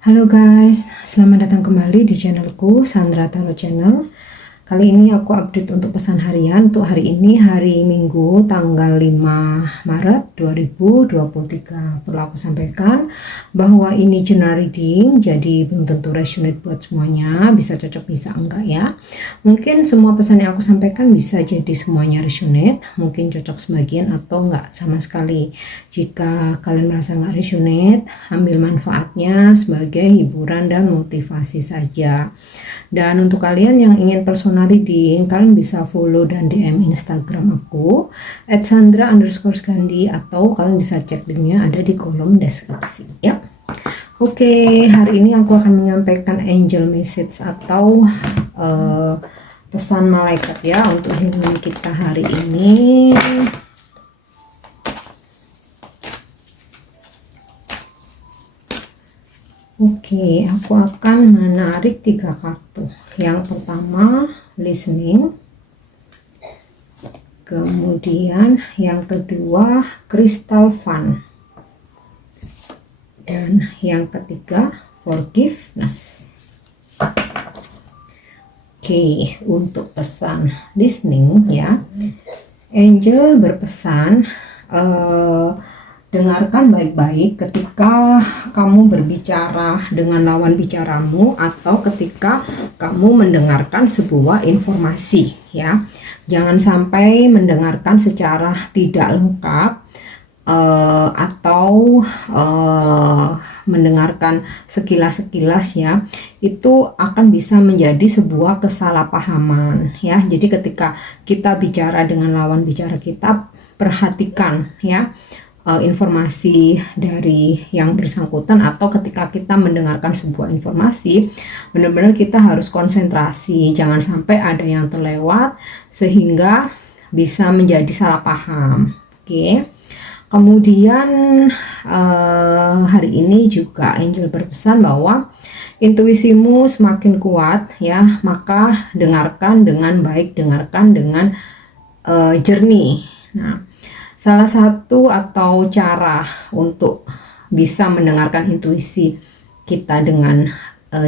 Halo guys, selamat datang kembali di channelku Sandra Tarot Channel. Kali ini aku update untuk pesan harian untuk hari ini, hari Minggu tanggal 5 Maret 2023. Perlu aku sampaikan bahwa ini general reading, jadi belum tentu resonate buat semuanya, bisa cocok bisa enggak ya. Mungkin semua pesan yang aku sampaikan bisa jadi semuanya resonate, mungkin cocok sebagian atau enggak sama sekali. Jika kalian merasa enggak resonate, ambil manfaatnya sebagai hiburan dan motivasi saja. Dan untuk kalian yang ingin personal reading, kalian bisa follow dan DM Instagram aku @sandra_gandhi, atau kalian bisa cek linknya ada di kolom deskripsi ya. Oke, hari ini aku akan menyampaikan angel message atau pesan malaikat ya untuk healing kita hari ini. Oke, aku akan menarik 3 kartu. Yang pertama, listening. Kemudian yang kedua, crystal fun. Dan yang ketiga, forgiveness. Oke, untuk pesan listening ya. Angel berpesan, dengarkan baik-baik ketika kamu berbicara dengan lawan bicaramu atau ketika kamu mendengarkan sebuah informasi ya. Jangan sampai mendengarkan secara tidak lengkap atau mendengarkan sekilas-sekilas ya. Itu akan bisa menjadi sebuah kesalahpahaman ya. Jadi ketika kita bicara dengan lawan bicara kita, perhatikan ya informasi dari yang bersangkutan, atau ketika kita mendengarkan sebuah informasi benar-benar kita harus konsentrasi, jangan sampai ada yang terlewat sehingga bisa menjadi salah paham. Oke. Kemudian hari ini juga Angel berpesan bahwa intuisimu semakin kuat ya, maka dengarkan dengan baik, dengarkan dengan jernih. Nah, salah satu atau cara untuk bisa mendengarkan intuisi kita dengan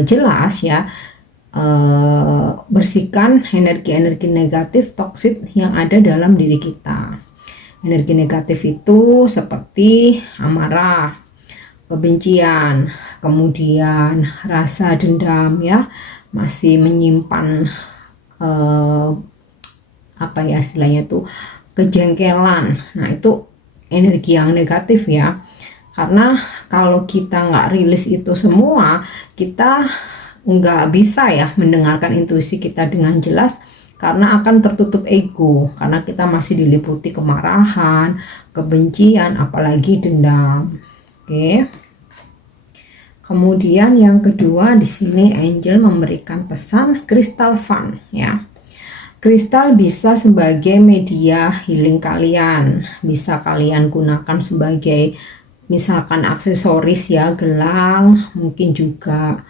jelas ya, bersihkan energi-energi negatif toksik yang ada dalam diri kita. Energi negatif itu seperti amarah, kebencian, kemudian rasa dendam ya, masih menyimpan apa ya istilahnya tuh, kejengkelan. Nah, itu energi yang negatif ya. Karena kalau kita nggak rilis itu semua, kita nggak bisa ya mendengarkan intuisi kita dengan jelas, karena akan tertutup ego, karena kita masih diliputi kemarahan, kebencian, apalagi dendam. Oke. Kemudian yang kedua, di sini Angel memberikan pesan crystal fun ya. Kristal bisa sebagai media healing kalian, bisa kalian gunakan sebagai misalkan aksesoris ya, gelang, mungkin juga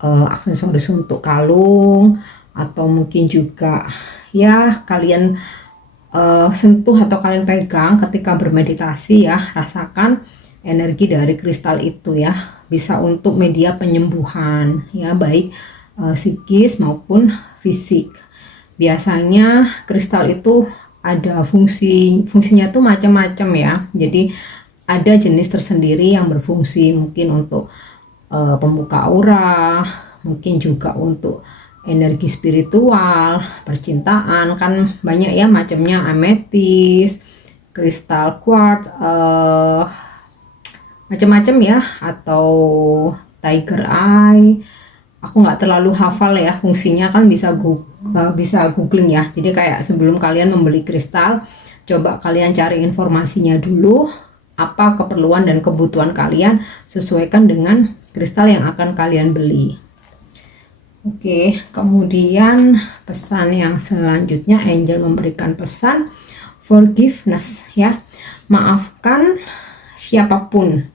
aksesoris untuk kalung, atau mungkin juga ya kalian sentuh atau kalian pegang ketika bermeditasi ya, rasakan energi dari kristal itu ya, bisa untuk media penyembuhan ya, baik psikis maupun fisik. Biasanya kristal itu ada fungsinya tuh macam-macam ya. Jadi ada jenis tersendiri yang berfungsi mungkin untuk pembuka aura, mungkin juga untuk energi spiritual, percintaan, kan banyak ya macamnya, ametis, kristal quartz, macam-macam ya, atau tiger eye. Aku nggak terlalu hafal ya fungsinya, kan bisa googling ya. Jadi kayak sebelum kalian membeli kristal, coba kalian cari informasinya dulu, apa keperluan dan kebutuhan kalian, sesuaikan dengan kristal yang akan kalian beli. Oke, kemudian pesan yang selanjutnya Angel memberikan pesan forgiveness ya. Maafkan siapapun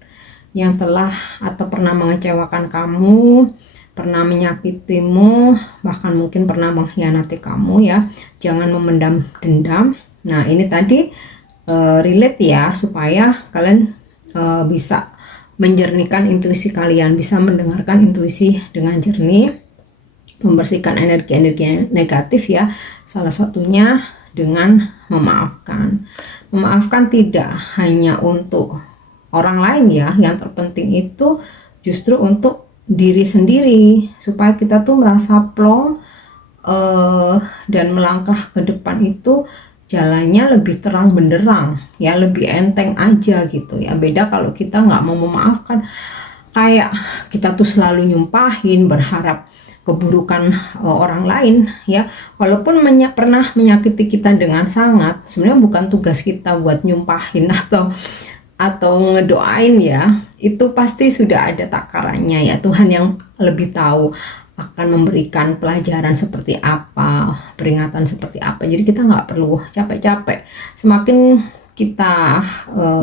yang telah atau pernah mengecewakan kamu, pernah menyakitimu, bahkan mungkin pernah mengkhianati kamu ya. Jangan memendam dendam. Nah, ini tadi relate ya, supaya kalian bisa menjernihkan intuisi kalian, bisa mendengarkan intuisi dengan jernih, membersihkan energi-energi negatif ya. Salah satunya dengan memaafkan. Memaafkan tidak hanya untuk orang lain ya, yang terpenting itu justru untuk diri sendiri, supaya kita tuh merasa plong dan melangkah ke depan itu jalannya lebih terang benderang ya, lebih enteng aja gitu ya. Beda kalau kita nggak mau memaafkan, kayak kita tuh selalu nyumpahin, berharap keburukan orang lain ya. Walaupun pernah menyakiti kita dengan sangat, sebenarnya bukan tugas kita buat nyumpahin atau ngedoain ya. Itu pasti sudah ada takarannya ya, Tuhan yang lebih tahu akan memberikan pelajaran seperti apa, peringatan seperti apa. Jadi kita nggak perlu capek-capek. Semakin kita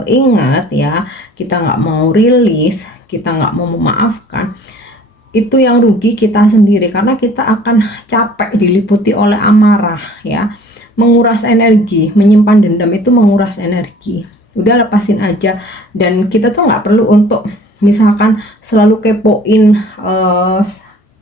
ingat ya, kita nggak mau rilis, kita nggak mau memaafkan, itu yang rugi kita sendiri, karena kita akan capek diliputi oleh amarah ya, menguras energi. Menyimpan dendam itu menguras energi. Udah, lepasin aja. Dan kita tuh nggak perlu untuk misalkan selalu kepoin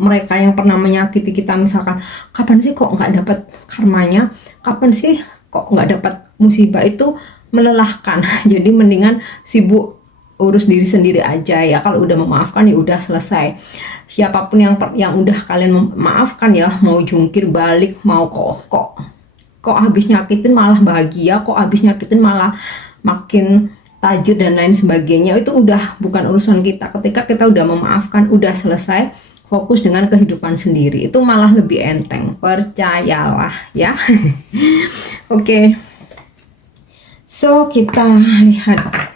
mereka yang pernah menyakiti kita. Misalkan, kapan sih kok nggak dapat karmanya, kapan sih kok nggak dapat musibah, itu melelahkan. Jadi mendingan sibuk urus diri sendiri aja ya. Kalau udah memaafkan ya udah selesai. Siapapun yang udah kalian maafkan ya, mau jungkir balik, mau kok habis nyakitin malah bahagia, kok habis nyakitin malah makin tajir dan lain sebagainya, itu udah bukan urusan kita. Ketika kita udah memaafkan, udah selesai, fokus dengan kehidupan sendiri, itu malah lebih enteng, percayalah ya. Oke. So, kita lihat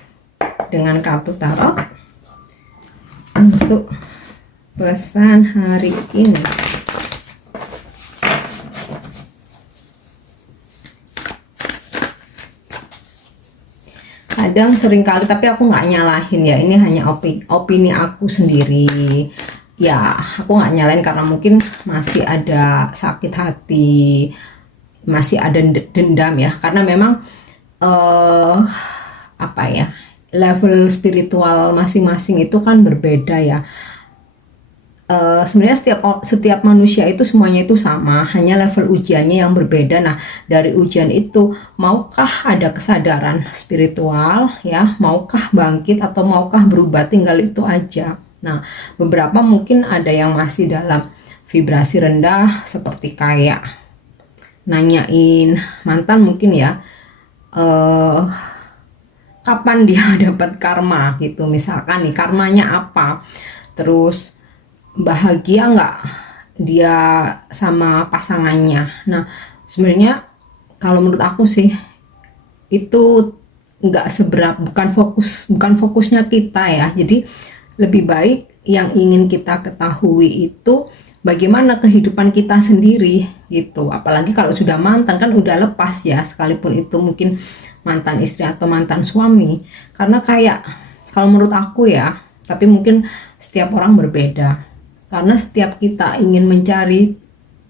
dengan kartu tarot untuk pesan hari ini. Kadang seringkali, tapi aku nggak nyalahin ya, ini hanya opini aku sendiri ya. Aku nggak nyalain karena mungkin masih ada sakit hati, masih ada dendam ya, karena memang apa ya, level spiritual masing-masing itu kan berbeda ya. Sebenarnya setiap manusia itu semuanya itu sama, hanya level ujiannya yang berbeda. Nah, dari ujian itu, maukah ada kesadaran spiritual ya, maukah bangkit atau maukah berubah, tinggal itu aja. Nah, beberapa mungkin ada yang masih dalam vibrasi rendah, seperti kayak nanyain mantan mungkin ya, kapan dia dapat karma gitu, misalkan nih karmanya apa, terus bahagia nggak dia sama pasangannya. Nah, sebenarnya kalau menurut aku sih itu nggak seberapa, bukan fokusnya kita ya. Jadi lebih baik yang ingin kita ketahui itu bagaimana kehidupan kita sendiri gitu. Apalagi kalau sudah mantan, kan udah lepas ya, sekalipun itu mungkin mantan istri atau mantan suami. Karena kayak kalau menurut aku ya, tapi mungkin setiap orang berbeda. Karena setiap kita ingin mencari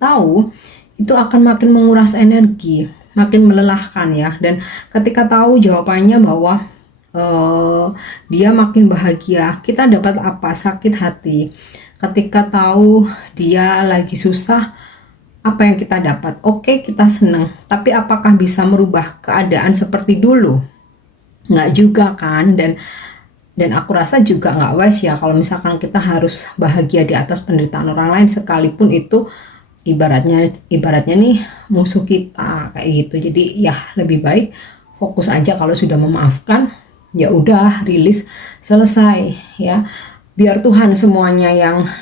tahu, itu akan makin menguras energi, makin melelahkan ya. Dan ketika tahu jawabannya bahwa dia makin bahagia, kita dapat apa? Sakit hati. Ketika tahu dia lagi susah, apa yang kita dapat? Oke, kita senang. Tapi apakah bisa merubah keadaan seperti dulu? Nggak juga kan. Dan aku rasa juga nggak wise ya kalau misalkan kita harus bahagia di atas penderitaan orang lain, sekalipun itu ibaratnya nih musuh kita kayak gitu. Jadi ya lebih baik fokus aja. Kalau sudah memaafkan ya udah, rilis, selesai ya. Biar Tuhan semuanya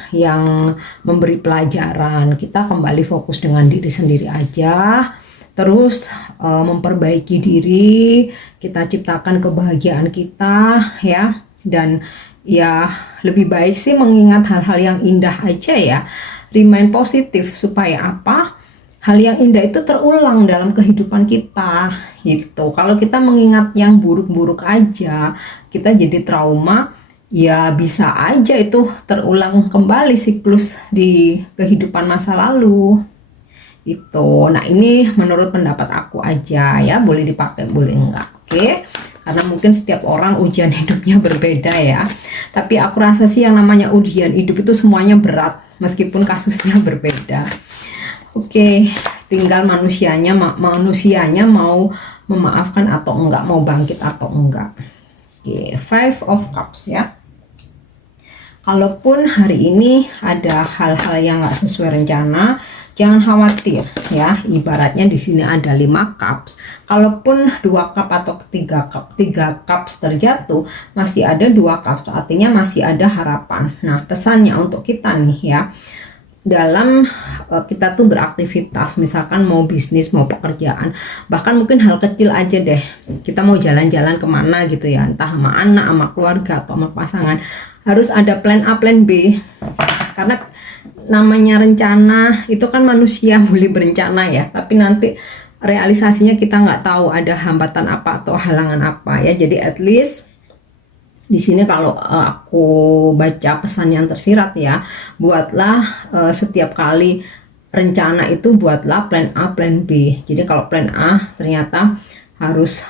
yang memberi pelajaran. Kita kembali fokus dengan diri sendiri aja. Terus memperbaiki diri, kita ciptakan kebahagiaan kita ya. Dan ya lebih baik sih mengingat hal-hal yang indah aja ya. Remain positif, supaya apa? Hal yang indah itu terulang dalam kehidupan kita gitu. Kalau kita mengingat yang buruk-buruk aja, kita jadi trauma, ya bisa aja itu terulang kembali siklus di kehidupan masa lalu. Itu. Nah, ini menurut pendapat aku aja ya, boleh dipakai boleh enggak. Oke. karena mungkin setiap orang ujian hidupnya berbeda ya. Tapi aku rasa sih yang namanya ujian hidup itu semuanya berat meskipun kasusnya berbeda. Oke, tinggal manusianya mau memaafkan atau enggak, mau bangkit atau enggak. Oke, Five of Cups ya. Kalaupun hari ini ada hal-hal yang nggak sesuai rencana, jangan khawatir ya. Ibaratnya di sini ada 5 cups. Kalaupun 2 cup atau 3 cups terjatuh, masih ada 2 cups. Artinya masih ada harapan. Nah, pesannya untuk kita nih ya, dalam kita tuh beraktivitas, misalkan mau bisnis, mau pekerjaan, bahkan mungkin hal kecil aja deh, kita mau jalan-jalan kemana gitu ya, entah sama anak, sama keluarga, atau sama pasangan, harus ada plan A, plan B, karena namanya rencana itu kan manusia boleh berencana ya, tapi nanti realisasinya kita nggak tahu ada hambatan apa atau halangan apa ya. Jadi at least di sini kalau aku baca pesan yang tersirat ya, buatlah setiap kali rencana itu buatlah plan A, plan B. Jadi kalau plan A ternyata harus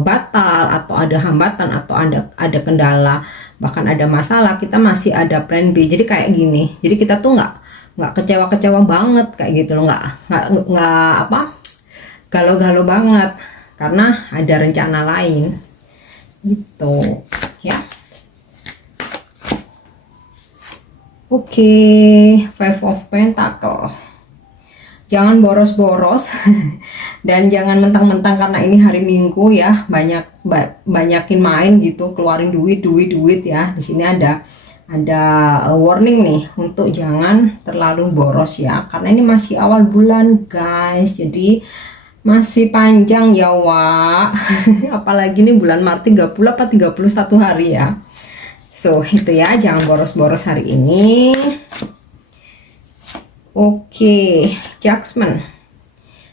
batal atau ada hambatan atau ada kendala, bahkan ada masalah, kita masih ada plan B. Jadi kayak gini. Jadi kita tuh nggak kecewa banget kayak gitu loh, nggak apa galau-galau banget karena ada rencana lain gitu ya. Oke, Five of Pentacle. Jangan boros-boros dan jangan mentang-mentang karena ini hari Minggu ya, banyakin main gitu, keluarin duit ya. Di sini ada warning nih untuk jangan terlalu boros ya, karena ini masih awal bulan guys. Jadi masih panjang ya Wak. Apalagi nih bulan Maret 30 apa 31 hari ya. So itu ya, jangan boros-boros hari ini. Oke, Judgment.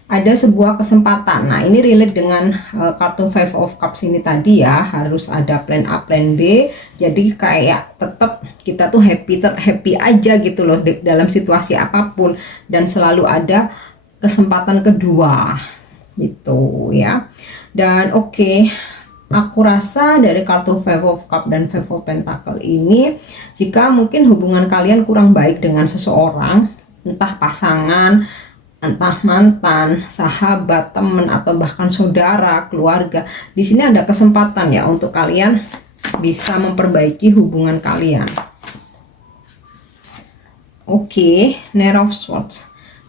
Ada sebuah kesempatan. Nah, ini relate dengan kartu Five of Cups ini tadi ya. Harus ada plan A, plan B. Jadi kayak tetap kita tuh happy aja gitu loh dalam situasi apapun, dan selalu ada kesempatan kedua gitu ya. Dan oke, aku rasa dari kartu Five of Cups dan Five of Pentacle ini, jika mungkin hubungan kalian kurang baik dengan seseorang, entah pasangan, entah mantan, sahabat, teman, atau bahkan saudara, keluarga, di sini ada kesempatan ya untuk kalian bisa memperbaiki hubungan kalian. Oke, Knight of Swords.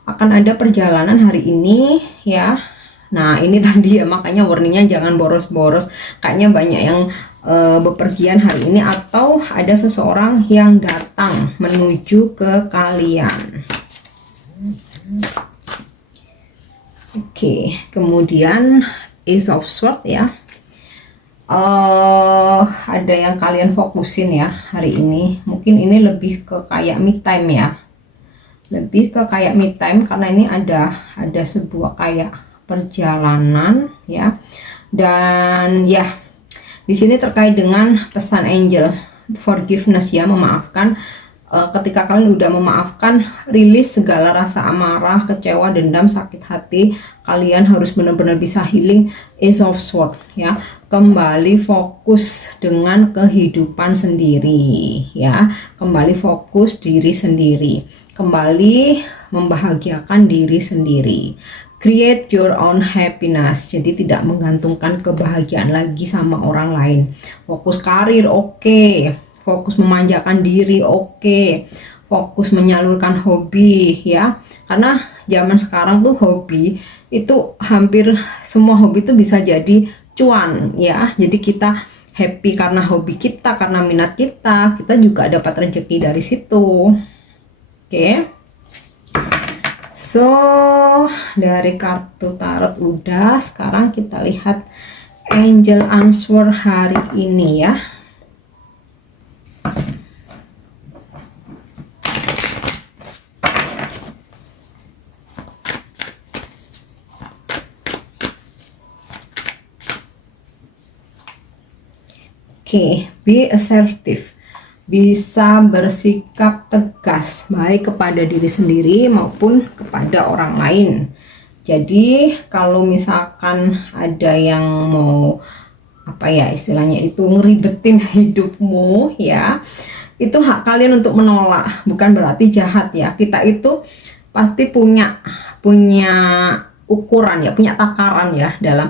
Akan ada perjalanan hari ini ya. Nah, ini tadi ya, makanya warningnya jangan boros-boros. Kayaknya banyak yang bepergian hari ini, atau ada seseorang yang datang menuju ke kalian. Oke, kemudian Ace of Swords ya. Ada yang kalian fokusin ya hari ini. Mungkin ini lebih ke kayak me time ya. Lebih ke kayak me time, karena ini ada sebuah kayak perjalanan ya. Dan ya, di sini terkait dengan pesan angel forgiveness ya, memaafkan. Ketika kalian udah memaafkan, rilis segala rasa amarah, kecewa, dendam, sakit hati, kalian harus benar-benar bisa healing. Ace of Swords ya, kembali fokus dengan kehidupan sendiri ya, kembali fokus diri sendiri, kembali membahagiakan diri sendiri. Create your own happiness. Jadi tidak menggantungkan kebahagiaan lagi sama orang lain. Fokus karir, oke. Fokus memanjakan diri, oke. Fokus menyalurkan hobi ya. Karena zaman sekarang tuh hobi itu hampir semua hobi itu bisa jadi cuan ya. Jadi kita happy karena hobi kita, karena minat kita juga dapat rezeki dari situ. Oke. So, dari kartu tarot udah, sekarang kita lihat angel answer hari ini ya. Oke, be assertive. Bisa bersikap tegas baik kepada diri sendiri maupun kepada orang lain. Jadi kalau misalkan ada yang mau apa ya istilahnya itu ngeribetin hidupmu ya, itu hak kalian untuk menolak, bukan berarti jahat ya. Kita itu pasti punya ukuran ya, punya takaran ya dalam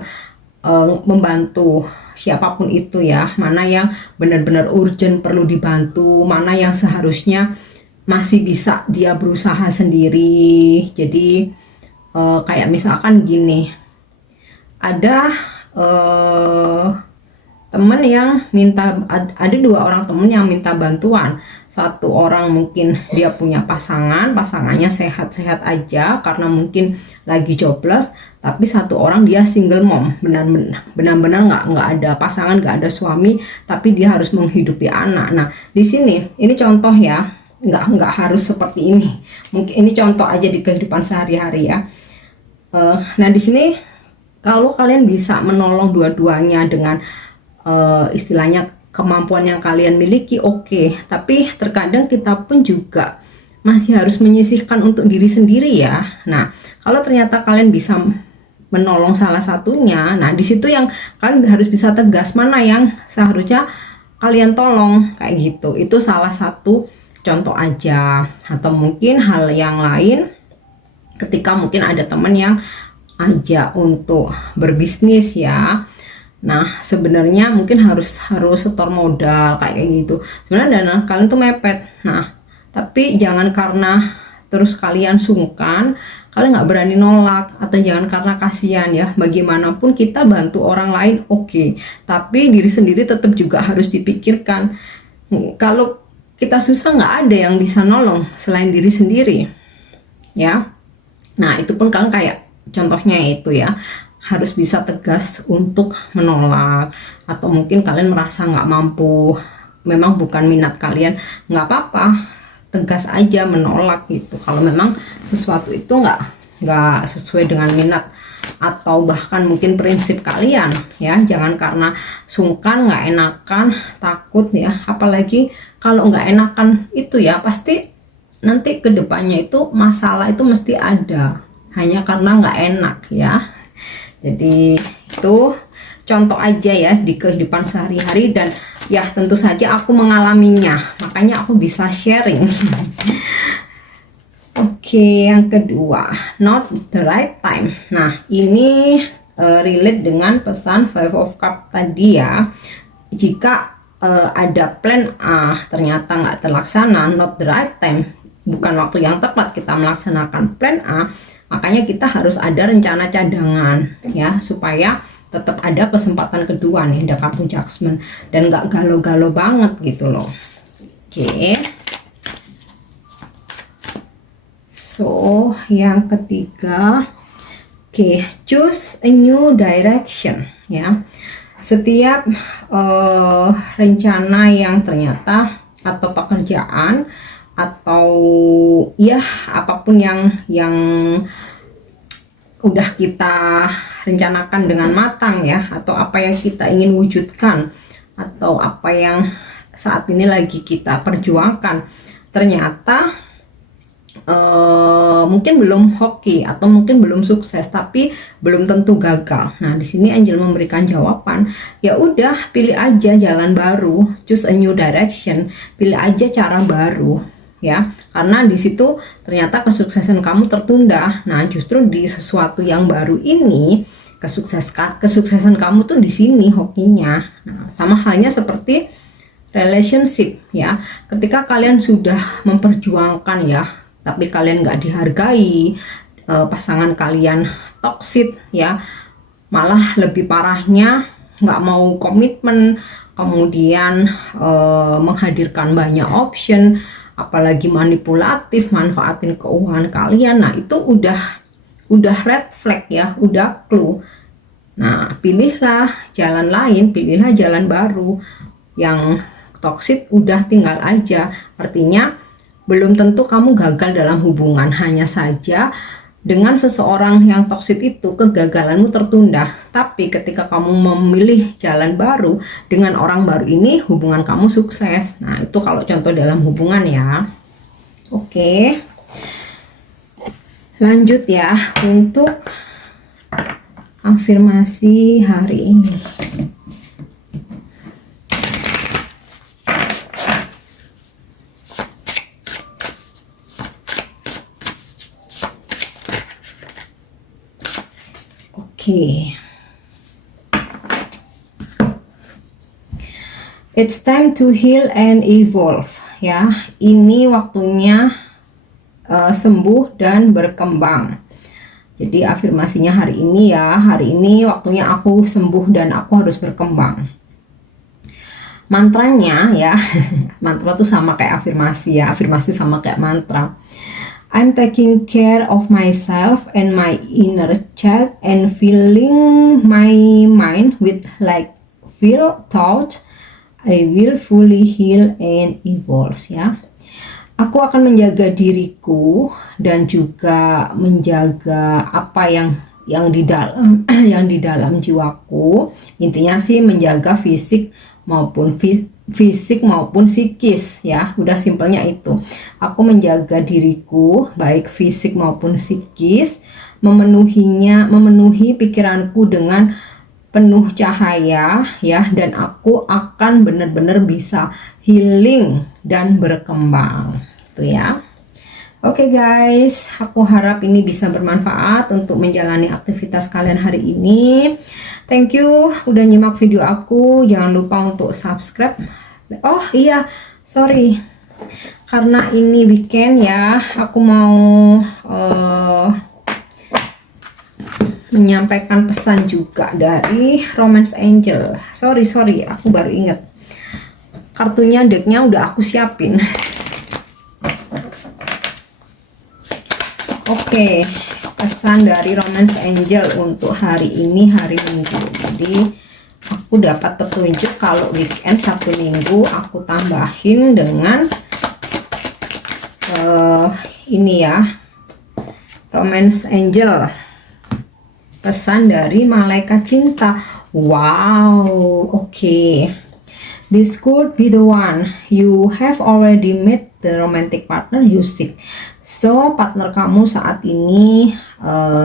membantu siapapun itu ya, mana yang benar-benar urgent perlu dibantu, mana yang seharusnya masih bisa dia berusaha sendiri. Jadi kayak misalkan gini, ada temen yang minta, ada 2 orang temen yang minta bantuan. Satu orang mungkin dia punya pasangannya sehat-sehat aja karena mungkin lagi jobless, tapi satu orang dia single mom, benar-benar nggak ada pasangan, nggak ada suami, tapi dia harus menghidupi anak. Nah di sini ini contoh ya, nggak harus seperti ini, mungkin ini contoh aja di kehidupan sehari-hari ya. Nah di sini kalau kalian bisa menolong dua-duanya dengan istilahnya kemampuan yang kalian miliki, oke. Tapi terkadang kita pun juga masih harus menyisihkan untuk diri sendiri ya. Nah kalau ternyata kalian bisa menolong salah satunya, nah di situ yang kalian harus bisa tegas mana yang seharusnya kalian tolong, kayak gitu. Itu salah satu contoh aja. Atau mungkin hal yang lain, ketika mungkin ada teman yang ajak untuk berbisnis ya. Nah sebenarnya mungkin harus setor modal kayak gitu. Sebenarnya dana kalian tuh mepet. Nah tapi jangan karena terus kalian sungkan, kalian nggak berani nolak, atau jangan karena kasihan ya. Bagaimanapun kita bantu orang lain oke, tapi diri sendiri tetap juga harus dipikirkan. Kalau kita susah nggak ada yang bisa nolong selain diri sendiri ya. Nah itu pun kalian kayak contohnya itu ya, harus bisa tegas untuk menolak. Atau mungkin kalian merasa nggak mampu, memang bukan minat kalian, nggak apa-apa, tegas aja menolak gitu. Kalau memang sesuatu itu nggak sesuai dengan minat atau bahkan mungkin prinsip kalian ya, jangan karena sungkan, nggak enakan, takut ya. Apalagi kalau nggak enakan itu ya pasti nanti kedepannya itu masalah itu mesti ada, hanya karena nggak enak ya. Jadi itu contoh aja ya di kehidupan sehari-hari, dan ya tentu saja aku mengalaminya, makanya aku bisa sharing. Oke, yang kedua, not the right time. Nah ini relate dengan pesan Five of Cups tadi ya. Jika ada plan A ternyata nggak terlaksana, not the right time, bukan waktu yang tepat kita melaksanakan plan A, makanya kita harus ada rencana cadangan ya, supaya tetap ada kesempatan kedua nih, ada kartu Judgment, dan nggak galau-galau banget gitu loh. Oke. So yang ketiga, oke, choose a new direction ya. Setiap rencana yang ternyata atau pekerjaan atau ya apapun yang udah kita rencanakan dengan matang ya, atau apa yang kita ingin wujudkan, atau apa yang saat ini lagi kita perjuangkan, ternyata mungkin belum hoki atau mungkin belum sukses, tapi belum tentu gagal. Nah di sini Angel memberikan jawaban, ya udah pilih aja jalan baru, choose a new direction, pilih aja cara baru ya, karena di situ ternyata kesuksesan kamu tertunda. Nah justru di sesuatu yang baru ini kesuksesan kamu tuh di sini hokinya. Nah sama halnya seperti relationship ya, ketika kalian sudah memperjuangkan ya tapi kalian nggak dihargai, pasangan kalian toksik ya, malah lebih parahnya nggak mau komitmen, kemudian menghadirkan banyak option, apalagi manipulatif, manfaatin keuangan kalian. Nah itu udah red flag ya, udah clue. Nah pilihlah jalan lain, pilihlah jalan baru. Yang toksik udah tinggal aja. Artinya belum tentu kamu gagal dalam hubungan, hanya saja dengan seseorang yang toksik itu kegagalanmu tertunda. Tapi ketika kamu memilih jalan baru dengan orang baru ini, hubungan kamu sukses. Nah itu kalau contoh dalam hubungan ya. Oke, lanjut ya untuk afirmasi hari ini. Oke. It's time to heal and evolve, ya. Ini waktunya sembuh dan berkembang. Jadi afirmasinya hari ini ya, hari ini waktunya aku sembuh dan aku harus berkembang. Mantranya ya, mantra tuh sama kayak afirmasi ya, afirmasi sama kayak mantra. I'm taking care of myself and my inner child and filling my mind with like feel thoughts. I will fully heal and evolve, ya. Aku akan menjaga diriku dan juga menjaga apa yang di dalam yang di dalam jiwaku. Intinya sih menjaga fisik maupun psikis, ya. Udah simpelnya itu. Aku menjaga diriku baik fisik maupun psikis, memenuhi pikiranku dengan penuh cahaya, ya, dan aku akan benar-benar bisa healing dan berkembang, itu ya. Oke guys, aku harap ini bisa bermanfaat untuk menjalani aktivitas kalian hari ini. Thank you udah nyimak video aku. Jangan lupa untuk subscribe. Oh iya, sorry, karena ini weekend ya, aku mau menyampaikan pesan juga dari Romance Angel. Sorry, aku baru inget. Kartunya, decknya udah aku siapin. Oke, pesan dari Romance Angel untuk hari ini, hari Minggu. Jadi aku dapat petunjuk kalau weekend Sabtu Minggu aku tambahin dengan ini ya, Romance Angel. Pesan dari malaikat cinta. Wow, oke. This could be the one. You have already met the romantic partner you seek. So, partner kamu saat ini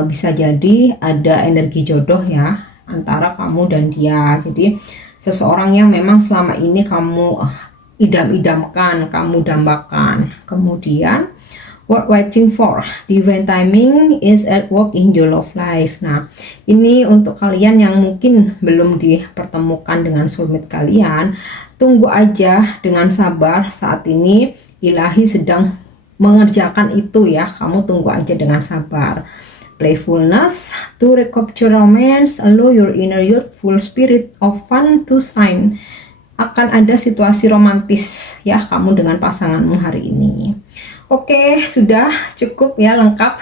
bisa jadi ada energi jodoh ya antara kamu dan dia. Jadi, seseorang yang memang selama ini kamu idam-idamkan, kamu dambakan. Kemudian, what waiting for, divine timing is at work in your love life. Nah, ini untuk kalian yang mungkin belum dipertemukan dengan soulmate kalian, tunggu aja dengan sabar. Saat ini ilahi sedang mengerjakan itu ya, kamu tunggu aja dengan sabar. Playfulness to recapture romance, allow your inner youthful spirit of fun to shine. Akan ada situasi romantis ya kamu dengan pasanganmu hari ini. Oke, sudah cukup ya, lengkap.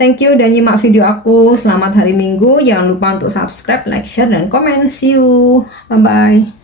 Thank you udah nyimak video aku. Selamat hari Minggu. Jangan lupa untuk subscribe, like, share, dan komen. See you. Bye-bye.